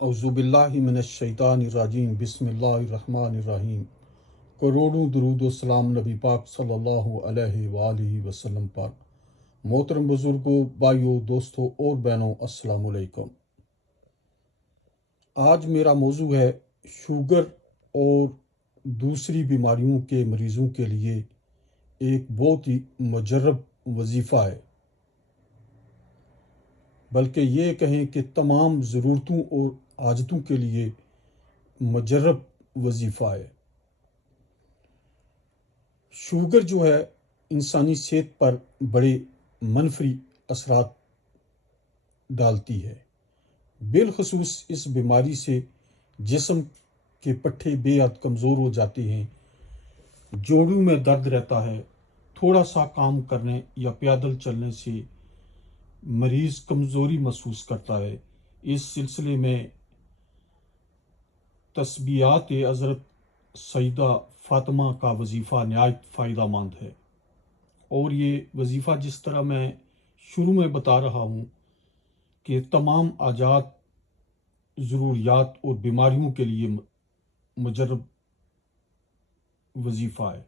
اعوذ باللہ من الشیطان الرجیم بسم اللہ الرحمن الرحیم۔ کروڑوں درود و سلام نبی پاک صلی اللہ علیہ وآلہ وسلم پر۔ محترم بزرگوں، بھائیوں، دوستوں اور بہنوں، السلام علیکم۔ آج میرا موضوع ہے شوگر اور دوسری بیماریوں کے مریضوں کے لیے ایک بہت ہی مجرب وظیفہ ہے، بلکہ یہ کہیں کہ تمام ضرورتوں اور حاجتوں کے لیے مجرب وظیفہ ہے۔ شوگر جو ہے انسانی صحت پر بڑے منفی اثرات ڈالتی ہے۔ بالخصوص اس بیماری سے جسم کے پٹھے بے حد کمزور ہو جاتے ہیں، جوڑوں میں درد رہتا ہے، تھوڑا سا کام کرنے یا پیدل چلنے سے مریض کمزوری محسوس کرتا ہے۔ اس سلسلے میں تسبیحات حضرت سیدہ فاطمہ کا وظیفہ نہایت فائدہ مند ہے، اور یہ وظیفہ جس طرح میں شروع میں بتا رہا ہوں کہ تمام حاجات، ضروریات اور بیماریوں کے لیے مجرب وظیفہ ہے،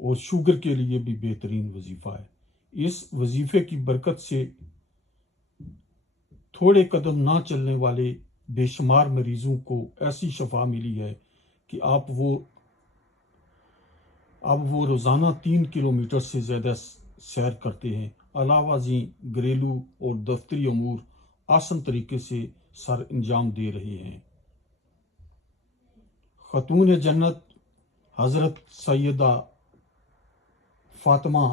اور شوگر کے لیے بھی بہترین وظیفہ ہے۔ اس وظیفے کی برکت سے تھوڑے قدم نہ چلنے والے بے شمار مریضوں کو ایسی شفا ملی ہے کہ اب وہ روزانہ 3 کلومیٹر سے زیادہ سیر کرتے ہیں۔ علاوہ ازیں گھریلو اور دفتری امور آسان طریقے سے سر انجام دے رہے ہیں۔ خاتون جنت حضرت سیدہ فاطمہ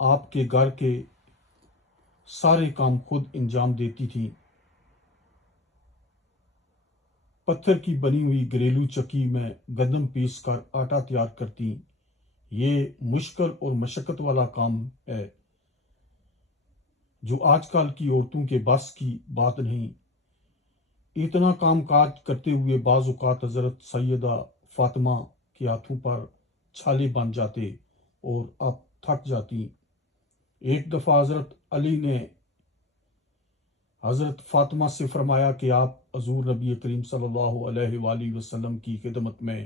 آپ کے گھر کے سارے کام خود انجام دیتی تھیں۔ پتھر کی بنی ہوئی گھریلو چکی میں گندم پیس کر آٹا تیار کرتی۔ یہ مشکل اور مشقت والا کام ہے جو آج کل کی عورتوں کے بس کی بات نہیں۔ اتنا کام کاج کرتے ہوئے بعض اوقات حضرت سیدہ فاطمہ کے ہاتھوں پر چھالے بن جاتے اور اب تھک جاتی۔ ایک دفعہ حضرت علی نے حضرت فاطمہ سے فرمایا کہ آپ حضور نبی کریم صلی اللہ علیہ وآلہ وسلم کی خدمت میں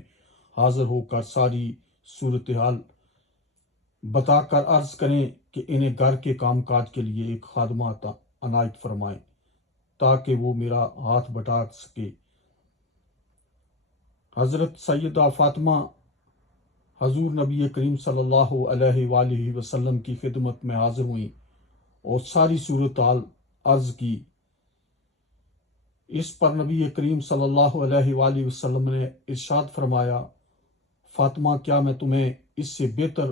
حاضر ہو کر ساری صورتحال بتا کر عرض کریں کہ انہیں گھر کے کام کاج کے لیے ایک خادمہ عنایت فرمائیں تاکہ وہ میرا ہاتھ بٹا سکے۔ حضرت سیدہ فاطمہ حضور نبی کریم صلی اللہ علیہ وآلہ وسلم کی خدمت میں حاضر ہوئیں اور ساری صورتحال عرض کی۔ اس پر نبی کریم صلی اللہ علیہ وآلہ وسلم نے ارشاد فرمایا، فاطمہ، کیا میں تمہیں اس سے بہتر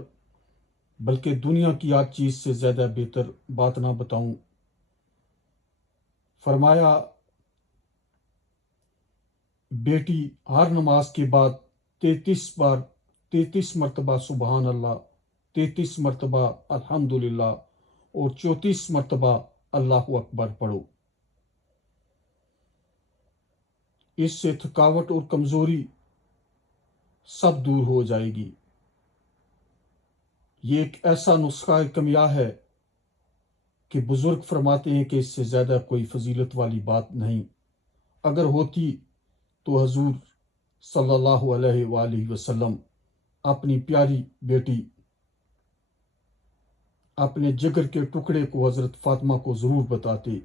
بلکہ دنیا کی ہر چیز سے زیادہ بہتر بات نہ بتاؤں؟ فرمایا، بیٹی، ہر نماز کے بعد 33 مرتبہ سبحان اللہ، 33 مرتبہ الحمدللہ اور 34 مرتبہ اللہ اکبر پڑھو۔ اس سے تھکاوٹ اور کمزوری سب دور ہو جائے گی۔ یہ ایک ایسا نسخہ کمیاب ہے کہ بزرگ فرماتے ہیں کہ اس سے زیادہ کوئی فضیلت والی بات نہیں۔ اگر ہوتی تو حضور صلی اللہ علیہ وآلہ وسلم اپنی پیاری بیٹی، اپنے جگر کے ٹکڑے کو حضرت فاطمہ کو ضرور بتاتے۔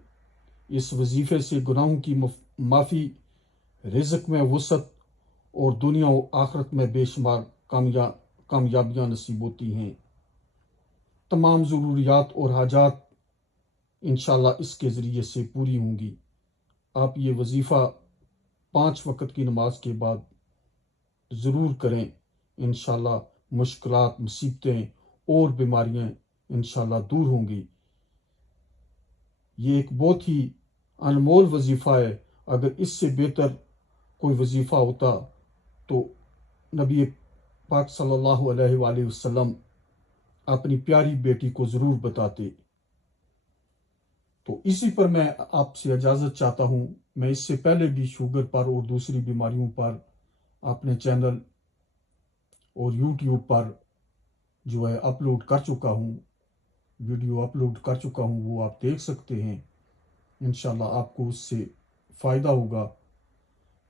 اس وظیفے سے گناہوں کی معافی، رزق میں وسعت اور دنیا و آخرت میں بے شمار کامیابیاں نصیب ہوتی ہیں۔ تمام ضروریات اور حاجات انشاءاللہ اس کے ذریعے سے پوری ہوں گی۔ آپ یہ وظیفہ 5 وقت کی نماز کے بعد ضرور کریں۔ انشاءاللہ مشکلات، مصیبتیں اور بیماریاں انشاءاللہ دور ہوں گی۔ یہ ایک بہت ہی انمول وظیفہ ہے۔ اگر اس سے بہتر کوئی وظیفہ ہوتا تو نبی پاک صلی اللہ علیہ وآلہ وسلم اپنی پیاری بیٹی کو ضرور بتاتے۔ تو اسی پر میں آپ سے اجازت چاہتا ہوں۔ میں اس سے پہلے بھی شوگر پر اور دوسری بیماریوں پر اپنے چینل اور یوٹیوب پر جو ہے اپلوڈ کر چکا ہوں، ویڈیو اپلوڈ کر چکا ہوں، وہ آپ دیکھ سکتے ہیں۔ انشاءاللہ آپ کو اس سے فائدہ ہوگا۔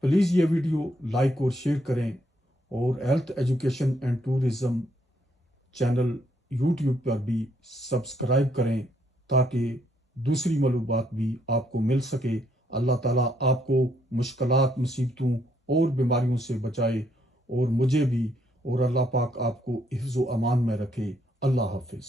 پلیز یہ ویڈیو لائک اور شیئر کریں، اور health education and tourism channel YouTube پر بھی سبسکرائب کریں تاکہ دوسری معلومات بھی آپ کو مل سکے۔ اللہ تعالیٰ آپ کو مشکلات، مصیبتوں اور بیماریوں سے بچائے، اور مجھے بھی، اور اللہ پاک آپ کو حفظ و امان میں رکھے۔ اللہ حافظ۔